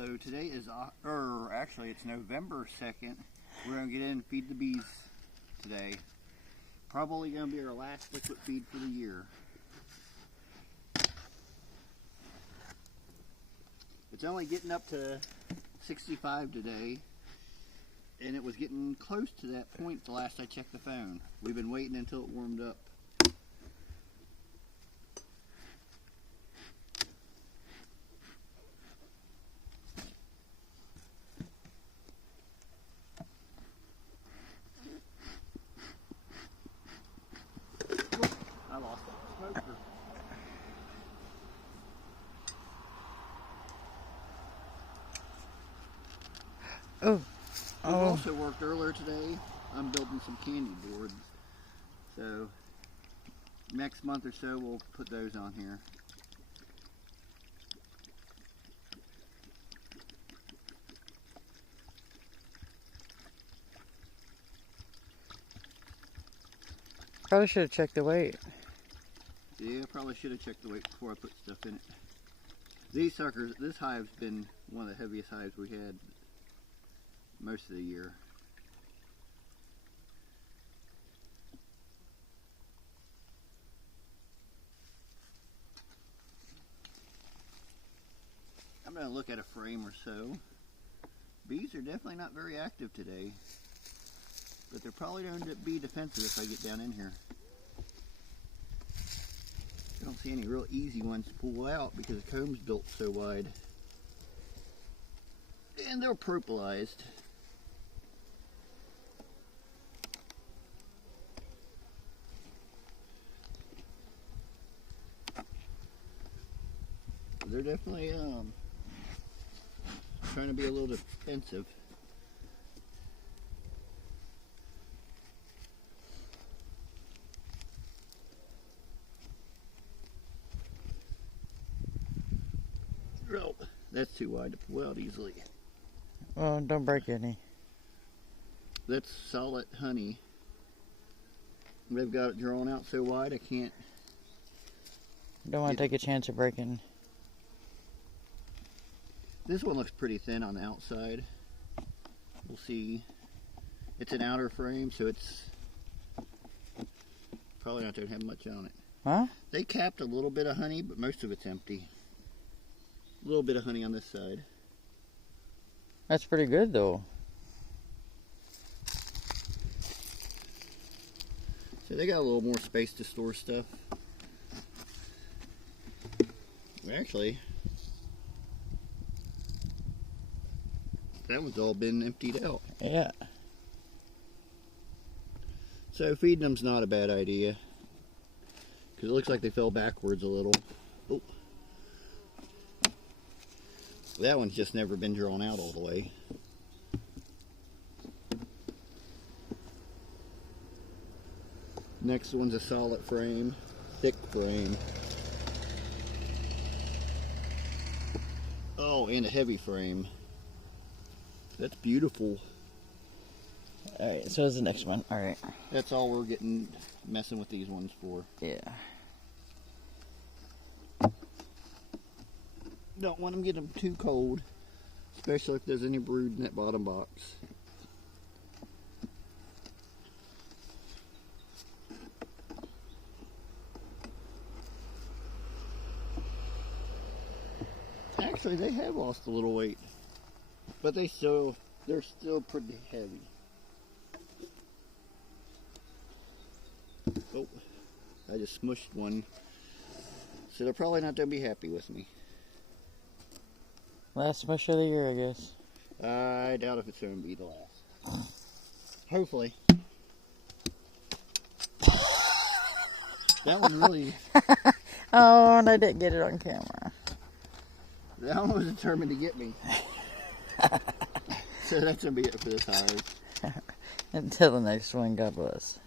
Hello, today is, actually it's November 2nd. We're going to get in and feed the bees today. Probably going to be our last liquid feed for the year. It's only getting up to 65 today, and it was getting close to that point the last I checked the phone. We've been waiting until it warmed up. I lost the smoker. We've also worked earlier today. I'm building some candy boards. So next month or so we'll put those on here. Probably should have checked the weight. Yeah, probably should have checked the weight before I put stuff in it. These suckers, this hive's been one of the heaviest hives we had most of the year. I'm going to look at a frame or so. Bees are definitely not very active today, but they're probably going to be defensive if I get down in here. I don't see any real easy ones to pull out because the comb's built so wide. And they're propylized. They're definitely trying to be a little defensive. Oh, that's too wide to pull out easily. Well, don't break any. That's solid honey. They've got it drawn out so wide I can't. Don't want to take a chance of breaking. This one looks pretty thin on the outside. We'll see. It's an outer frame, so it's probably not going to have much on it. Huh? They capped a little bit of honey, but most of it's empty. A little bit of honey on this side. That's pretty good, though. So they got a little more space to store stuff. Actually, that one's all been emptied out. Yeah. So feeding them's not a bad idea, because it looks like they fell backwards a little. Oh. That one's just never been drawn out all the way. Next one's a solid frame, thick frame. Oh, and a heavy frame. That's beautiful. Alright, so is the next one. Alright. That's all we're messing with these ones for. Yeah. Don't want them to get them too cold, especially if there's any brood in that bottom box. Actually, they have lost a little weight, but they're still pretty heavy. Oh, I just smushed one, so they're probably not going to be happy with me. Last smush of the year, I guess. I doubt if it's going to be the last. Hopefully. That one really... Oh, and I didn't get it on camera. That one was determined to get me. So that's going to be it for this hive. Until the next one, God bless.